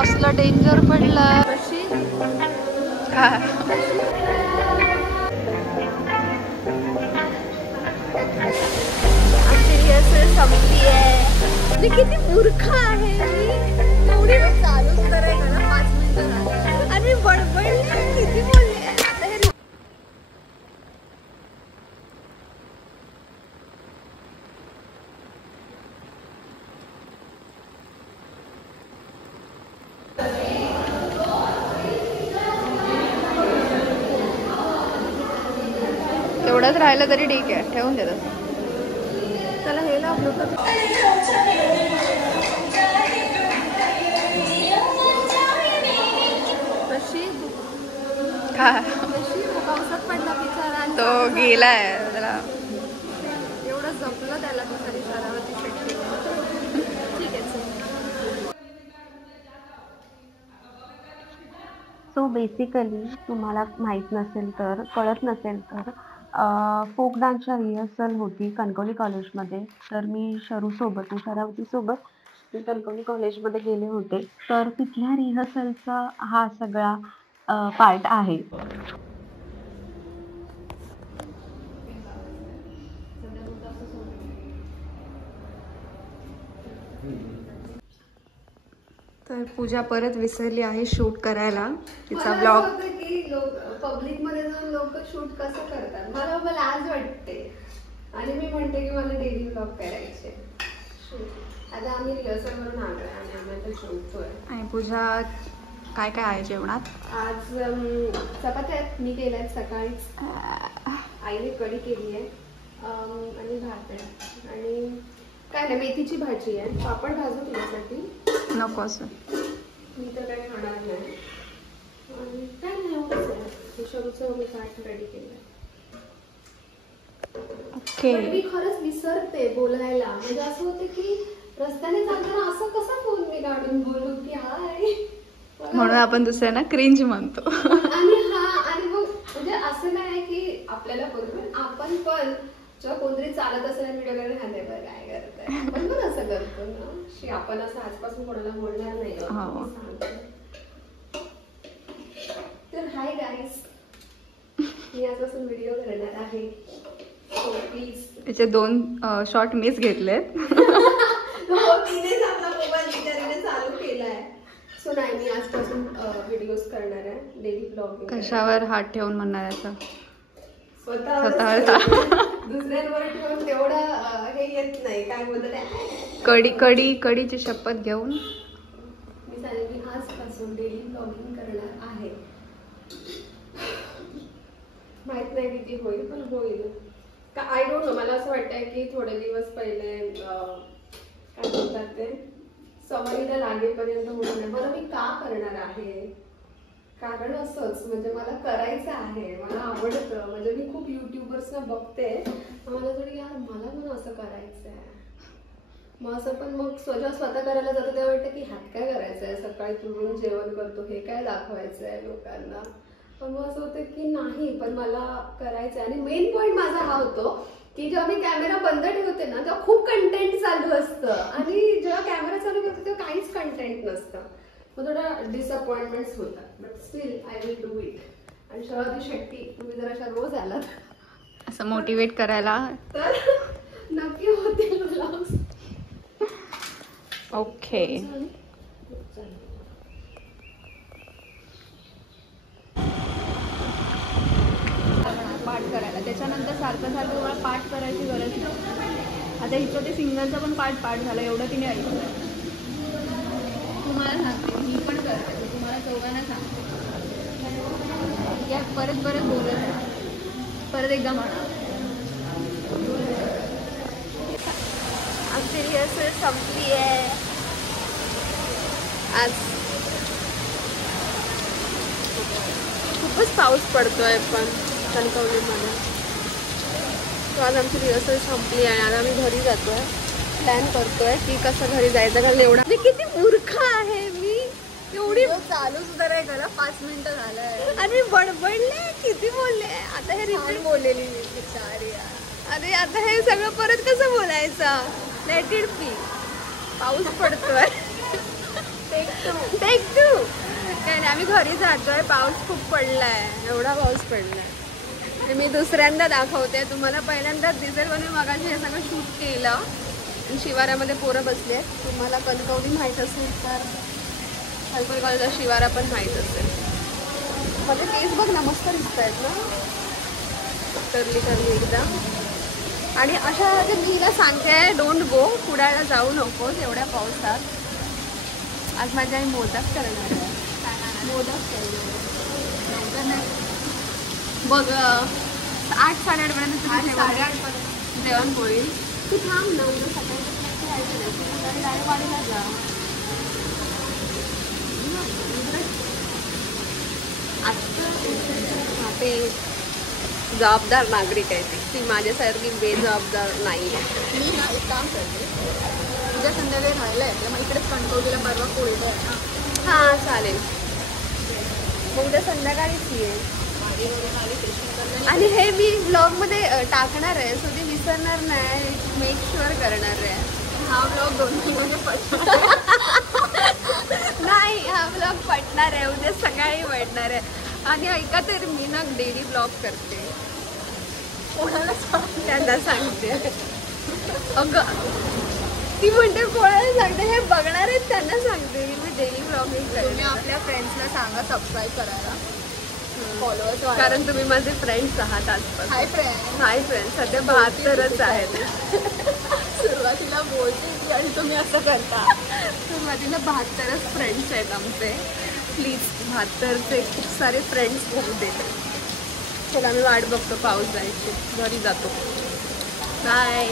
कसलं डेंजर पडलं. कशी काय संपली आहे. मी किती मूर्ख आहे. मी एवढी चालूच करायला ना 5 मिनिटं झालं आणि मी बडबडले किती बोलले. आता हे एवढंच राहिलं तरी ठीक आहे, ठेवून दे तसं. चला हे लाव कशी काय पावसात पडला बिचारा. तो गेलाय त्याला एवढं जपलं त्याला बिचारी शहरावरती शेट्टी. ठीक आहे. सो बेसिकली तुम्हाला माहीत नसेल तर, कळत नसेल तर, फोक डान्सच्या रिहर्सल होती कणकवली कॉलेजमध्ये. तर मी शरावतीसोबत मी कणकवली कॉलेजमध्ये गेले होते. तर तिथल्या रिहर्सलचा हा सगळा पार्ट आहे. तर पूजा परत विसरली आहे शूट करायला तिचा ब्लॉग. की पब्लिक मध्ये जाऊन लोक शूट कसं करतात मला लाज वाटते. आणि मी म्हणते की मला डेली ब्लॉग करायचे. आता आम्ही रिहर्सल करून आलोय आणि आम्ही आता शोधतोय. आणि पूजा काय काय आहे जेवणात? आज चपात्या आहेत मी केल्यात सकाळीच. आईने कढी केली आहे आणि भात आहे आणि काय नाही मेथीची भाजी आहे. पापड भाजू तुझ्यासाठी? नको असं मी तर काही खाणार नाही. आणि काय नाही एवढंच आहे. शरूचं मी पाठ रेडी केलं. ओके. मी खरंच विसरते बोलायला. म्हणजे असं होते की रस्त्याने जाताना असं कसं फोन मी काढून बोलू की हाय, म्हणून आपण दुसऱ्यांना क्रिंज म्हणतो. आणि आणि मग म्हणजे असं नाही की आपल्याला करून आपण पण जेव्हा कोणतरी चालत असेल व्हिडिओ करायला खाते बरं काय करताय आपण पण असं करतो ना. आपण असं आजपासून कोणाला बोलणार नाही. तर हाय गाईज, मी आजपासून व्हिडिओ करणार आहे. So please. त्याचे 2 शॉट मिस घेतलेत. तिनेच आपला मोबाईल बिचारीने चालू केलाय. सो नाही मी आजपासून व्हिडिओज करणार आहे डेली ब्लॉगिंग. कशावर हात ठेवून म्हणणार याचा? स्वतःवर दुसऱ्यांवर ठेवून तेवढं हे येत नाही. काय बोलत कढीची शपथ घेऊन मी सांगितलं मी आजपासून डेली ब्लॉगिंग करणार आहे. माहित नाही किती होईल पण होईल का आय डोंट नो. मला असं वाटतंय की थोडे दिवस पहिले काय बोलतात ते सवयीला लागेपर्यंत होणार नाही. बरं मी का करणार आहे? कारण असंच म्हणजे मला करायचं आहे, मला आवडतं. म्हणजे मी खूप युट्यूबर्सना बघते, मला थोडी यार मला पण असं करायचं आहे. मग असं पण मग स्वतः करायला जातं तेव्हा वाटतं की ह्यात काय करायचं आहे, सकाळी तुळून जेवण करतो हे काय दाखवायचं आहे लोकांना. पण मग असं होतं की नाही पण मला करायचं आहे. आणि मेन पॉईंट माझा हा होतो की जेव्हा मी कॅमेरा बंद ठेवते ना तेव्हा खूप कंटेंट चालू असतं आणि जेव्हा कॅमेरा चालू करते तेव्हा काहीच कंटेंट नसतं. मग थोडं डिसअपॉइंटमेंट्स होतात. But still I will do it. आणि शरावती शेट्टी तुम्ही जर अशा रोज आलात असं मोटिवेट करायला तर नक्की होतील ब्लॉग्स. ओके. पाठ करायला त्याच्यानंतर सारखं तुम्हाला पाठ करायची गरज नाही. आता हिचं ते सिंगलचा पण पाठ झाला एवढं तिने ऐकलं. तुम्हाला सांगते मी पण करते, तुम्हाला चौघांना सांगते. या परत बोलत आहे. परत एकदा म्हणा. आमची रिहर्सल संपली आहे आज. खूपच पाऊस पडतोय पण कणकवलीमध्ये. तो आज आमची रिहर्सल संपली आहे. आता आम्ही घरी जातोय. प्लॅन करतोय की कसं घरी जायचं. कारण एवढा मी किती मूर्ख आहे. मी एवढी चालू सुद्धा नाही करा 5 मिनिटं झालंय आणि मी बडबडले किती बोलले. आता हे रिपीट बोललेली मी बिचारी. अरे आता हे सगळं परत कसं बोलायचं. Let it be. पाऊस पडतोय. Take two. काय नाही, आम्ही घरी जातोय. पाऊस खूप पडलाय, एवढा पाऊस पडलाय. ते मी दुसऱ्यांदा दाखवते तुम्हाला. पहिल्यांदाच दिसेल पण मी मगाशी हे सगळं शूट केलं. शिवारामध्ये पोरं बसले आहेत. तुम्हाला कणकवली माहीत असेल तर कणकवली कॉलेजचा शिवारा पण माहीत असेल. माझे केस बघ ना, मस्त दिसत आहेत ना, करली करली एकदम. आणि अशा मी हिला सांगते डोंट गो, पुढायला जाऊ नकोस एवढ्या पावसात. आज माझी आई मोदक करणार आहे. मोदक करणार बघ. 8 साडेआठपर्यंत जेवण होईल. तू थांब ना, सकाळी गाडीवाडीला जा. ते जबाबदार नागरिक आहे ती माझ्यासारखी बेजबाबदार नाही आहे. मी ना एक काम करते, उद्या संध्याकाळी राहिलं आहे तर मग इकडेच कणकवलीला परवा कोळीला आहे ना. हां चालेल, मग उद्या संध्याकाळीच ये. आणि हे मी ब्लॉगमध्ये टाकणार आहे, सो ते विसरणार नाही, मेक शुअर करणार आहे. हा ब्लॉग 2 महिन्याने पडणार नाही, हा ब्लॉग पडणार आहे, उद्या सकाळी पडणार आहे. आणि ऐका तर मी ना डेली ब्लॉग करते. त्यांना सांगते. अगं ती म्हणते कोणाला सांगते, हे बघणार आहेत त्यांना सांगते की मी डेली ब्लॉगिंग करते. तुम्ही आपल्या फ्रेंड्सला सांगा सबस्क्राईब करायला, फॉलोअर्स, कारण तुम्ही माझे फ्रेंड्स आहात आजपासून. Hi friend. Hi friend. सध्या 72च आहेत. सुरुवातीला बोलते आणि तुम्ही असं करता. सुरुवातीला 72च फ्रेंड्स आहेत आमचे. प्लीज 72चे खूप सारे फ्रेंड्स होऊ दे. चला मी वाट बघतो पाऊस जायची, घरी जातो. बाय.